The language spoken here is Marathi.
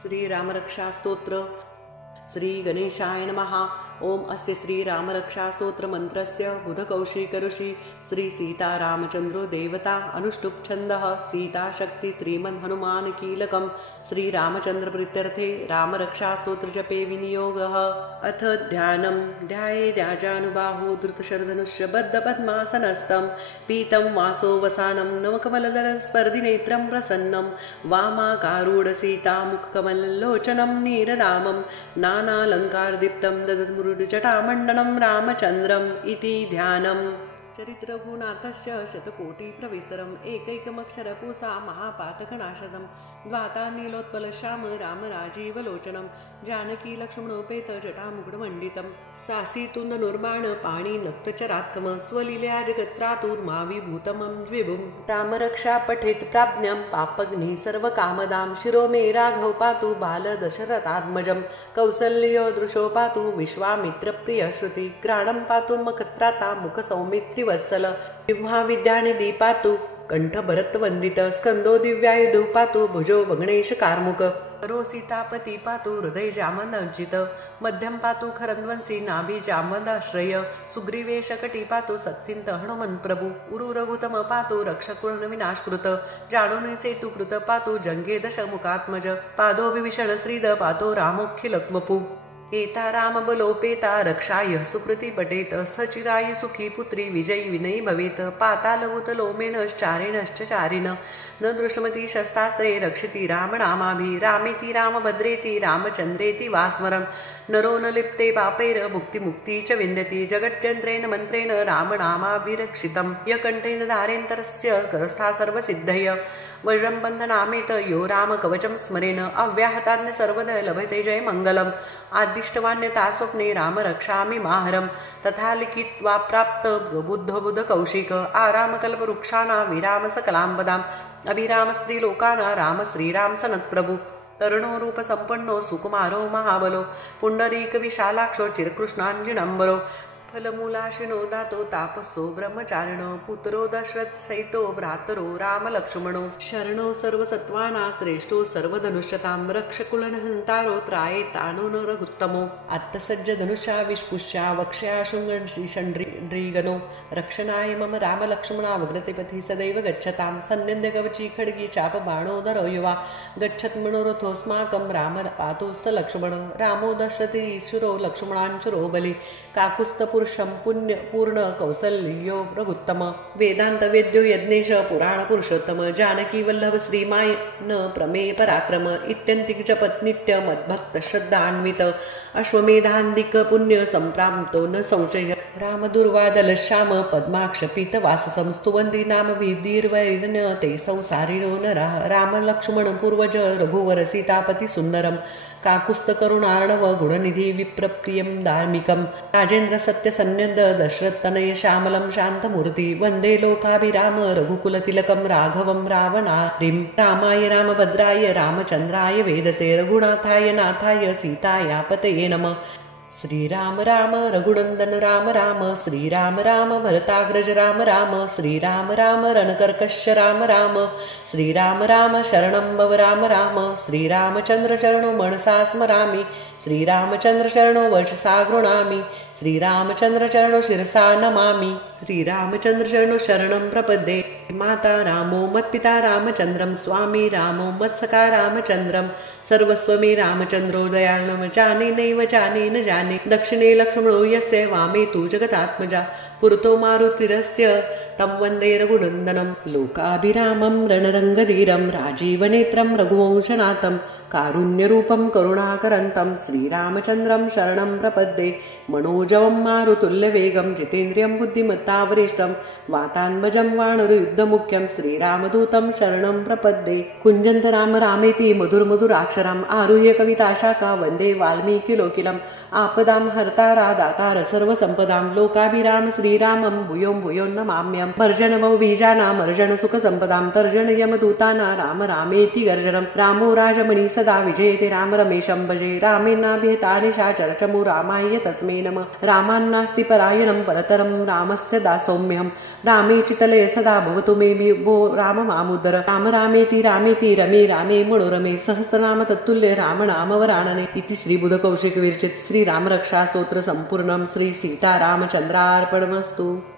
श्री रामरक्षा स्तोत्र। श्री गणेशाय नमः। ओम अस्य श्री रामरक्षा स्तोत्र मंत्रस्य बुधकौशिक ऋषि श्री सीतारामचंद्रो देवता अनुष्टुप छंदः सीता शक्ति श्रीमन् हनुमान कीलकम श्री रामचंद्र प्रीत्यर्थे रामरक्षा स्तोत्र जपे विनियोगः। अथ ध्यानम् ध्याये ध्याजानुबाहु धृतशरधनुष्य बद्ध पद्मासनस्थं पीतं वासो वसानं नवकमलदल स्पर्धिनेत्रं प्रसन्नं वामाकारूढ सीता मुखकमललोचनं नीरदामं नानालङ्कारदीप्तं ददद्मुरुडजटामण्डनं रामचन्द्रम् इति ध्यानम्। चरित्रगुणातस्य शतकोटिप्रविस्तरम् एकैकमक्षरपूसा महापातकनाशनं द्वाता नीलोत्पलश्याम रामराजीवलोचनं जानकी लक्ष्मणोपेत जटामुकुटमण्डितं सासीतुन्दनुर्बाण पाणि नक्तचरात्कम स्वलीलया जगत्रातुर्माविभूतमं द्विभुं रामरक्षा पठेत् प्राज्ञं पापग्नि सर्वकामदां शिरो मे राघव पातु बाल दशरथात्मजं कौसल्यो दृशो पातु विश्वामित्रप्रिय श्रुति ग्राणं पातु मखत्राता मुखसौमित्रिवत्सल जिह्वा विद्यानिधि पातु कंठ भरत वंदित स्कंदो दिव्यायुधो पातु भुजो भग्नेश कार्मुक करो सीतापती पातु हृदय जामनर्जित मध्यम पातु खरंद्वंसी नाभि जामदाश्रय सुग्रीवेश कटी पातु सत्सिंत हनुमंत प्रभु उरु रघुतम पातु रक्षकुण विनाशकृत जाणुनि सेतु कृत पातु जंगे दशमुखात्मज पादो विभीषण श्रीद पातो रामोखिलत्मपु एता राम बलोपेता रक्षाय सुकृती पटेत सचिराय सुखी पुत्री विजयी विनयी भवेत पातालभूतलो मेनश्चारेणश्च चारिण न दृष्टमती शस्त्रास्त्रे रक्षिति रामनामाभि रामेति रामभद्रेति रामचन्द्रेति वास्मरं नरो न लिप्ते पापैर मुक्ति च विन्दति जगच्चन्द्रेण मन्त्रेण रामनामाभिरक्षितं यकण्ठेन धारेन्तरस्य करस्था सर्वसिद्धय वज्रं बन्धनामेत यो राम कवचं स्मरेण अव्याहताज्ञ सर्वदा लभते जय मंगलम् आदिष्टवान्यता स्वप्ने राम रक्षामि माहरं तथा लिखित्वा प्राप्त बुद्ध कौशिक आराम कल्पवृक्षाणा विराम सकलांबदाम् अभिराम स्त्रीलोकाना राम श्रीराम सनत्प्रभु तरुणो रूप संपन्नो सुकुमारो महाबलो पुंडरीक विशालाक्षो चिरकृष्णांजिनंबरो फलमूलाशिनो दातो तापसो ब्रह्मचारिणो पुत्रो दशरथ सहितो भ्रातरो राम लक्ष्मणो शरणो सर्वसत्त्वाना श्रेष्ठो सर्वधनुष्यतां रक्षकुलहंतारो त्रायेतानो न रघुत्तमो अत्तसज्ज धनुषा विष्पुष्या वक्ष्या शृंगणो रक्षणाय मम राम लक्ष्मणा वग्रतिपथि सदैव गच्छतां सन्निध्य कवची खड्गी चाप बाणो धरो युवा गच्छत मनोरथोऽस्माकं राम पातु स लक्ष्मण रामो दशरथी ईश्वरो लक्ष्मणांचुरो बलि काकुस्त पुरुषं पुण्य पूर्ण कौसल्यो रघुत्तम वेदांत वेद्यो यज्ञेश पुराण पुरुषोत्तम जानकी वल्लभ श्रीमाय न प्रमेय पराक्रम इत्यंतिक जपत नित्य मद्भक्त श्रद्धान्वित अश्वमेधांधिक पुण्य संप्राप्तो न संशय राम दुर्वादल श्याम पद्माक्ष पीत वाससं स्तुवन्ति नाम विदीर्वैर्न ते संसारिणो नरा राम लक्ष्मण पूर्वज रघुवर सीतापति सुंदरम काकुस्त करुणार्णव गुणनिधि विप्रप्रियं धार्मिकं राजेन्द्र सत्य सन्निध दशरथ तनय श्यामलं शान्तमूर्ति वन्दे लोकाभिराम रघुकुलतिलकं राघवं रावणारिं रामाय रामभद्राय रामचन्द्राय वेदसे रघुनाथाय नाथाय सीताया पतये नमः। श्रीराम राम रघुनंदन राम राम श्रीराम राम भरताग्रज राम राम श्रीराम राम रणकर्कश राम राम श्रीराम राम शरणं भव राम राम श्रीरामचंद्र चरणो मनसा स्मरामि श्रीरामचंद्र चरणो वचसा गृणामि श्रीरामचंद्र चरणो शिरसा नमामि श्रीरामचंद्र चरणो शरणं प्रपद्ये माता रामो मत्पिता रामचंद्रं स्वामी रामो मत्सखा रामचंद्रं सर्वस्वमे रामचंद्रो दयाळुं जाने नैव जाने न जाने दक्षिणे लक्ष्मणो यस्य वामे तु जगतात्मजा पुरतो मारुतिरस्य तं वन्दे रघुनन्दनं लोकाभिरामं रणरङ्गधीरं राजीवनेत्रं रघुवंशनाथं कारुण्यरूपं करुणाकरन्तं श्रीरामचन्द्रं शरणं प्रपद्ये मनोजवं मारुतुल्यवेगं जितेन्द्रियं बुद्धिमत्तावरिष्ठं वातान्मजं वानरयुद्धमुख्यं श्रीरामदूतं शरणं प्रपद्ये कुञ्जन्त राम रामेति मधुरमधुराक्षरम् आरुह्य कविताशाखा वन्दे वाल्मीकिलोकिलम् आपदां हर्तारा दातार सर्वसम्पदां लोकाभिराम श्रीरामं भूयो भूयो नमाम्यहम्। राममयम् भर्जनमो बीजानामर्जन सुखसम्पदां तर्जन यमदूताना राम रामेति गर्जनम् रामो राजमणि सदा विजयते राम रमेशं भजे रामेणाभिहिता निशाचर चमु रामाय तस्मै नमः रामान्नास्ति परायणं परतरं रामस्य दासौम्यहम् रामे चितले सदा भवतु मे भो राम मामुदर राम रामेति रामेति रमे रामे मनोरमे सहस्रनाम तत्तुल्य राम नाम वरानने इति श्री बुधकौशिक विरचित श्री राम रक्षा स्तोत्र संपूर्णम श्री सीता रामचंद्रार्पणमस्तु।